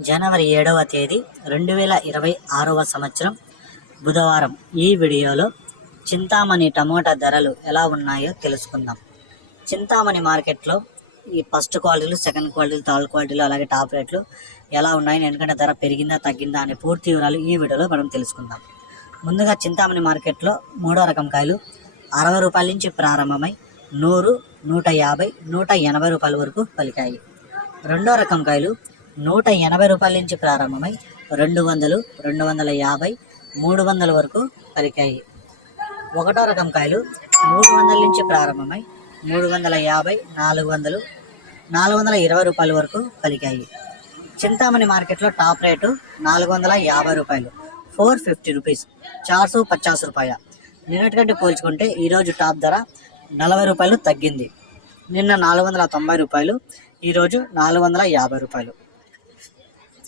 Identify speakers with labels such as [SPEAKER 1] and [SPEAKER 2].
[SPEAKER 1] జనవరి ఏడవ తేదీ రెండు వేల ఇరవై ఆరవ సంవత్సరం బుధవారం. ఈ వీడియోలో చింతామణి టమోటా ధరలు ఎలా ఉన్నాయో తెలుసుకుందాం. చింతామణి మార్కెట్లో ఈ ఫస్ట్ క్వాలిటీలు సెకండ్ క్వాలిటీలు థర్డ్ క్వాలిటీలు అలాగే టాప్ రేట్లు ఎలా ఉన్నాయి ఎందుకంటే ధర పెరిగిందా తగ్గిందా అనే పూర్తి వివరాలు ఈ వీడియోలో మనం తెలుసుకుందాం. ముందుగా చింతామణి మార్కెట్లో మూడో రకం కాయలు అరవై రూపాయల నుంచి ప్రారంభమై నూరు నూట యాభై నూట ఎనభై రూపాయల వరకు పలికాయి. రెండో రకం కాయలు నూట ఎనభై రూపాయల నుంచి ప్రారంభమై రెండు వందలు రెండు వందల యాభై మూడు వందల వరకు పలికాయి. ఒకటో రకం కాయలు మూడు వందల నుంచి ప్రారంభమై మూడు వందల యాభై నాలుగు వందలు నాలుగు వందల ఇరవై రూపాయల వరకు పలికాయి. చింతామణి మార్కెట్లో టాప్ రేటు నాలుగు వందల యాభై రూపాయలు ఫోర్ ఫిఫ్టీ రూపీస్ చార్సు పచాస్ రూపాయ నిన్నటికంటే పోల్చుకుంటే ఈరోజు టాప్ ధర నలభై రూపాయలు తగ్గింది. నిన్న నాలుగు వందల తొంభై రూపాయలు ఈరోజు నాలుగు వందల యాభై రూపాయలు.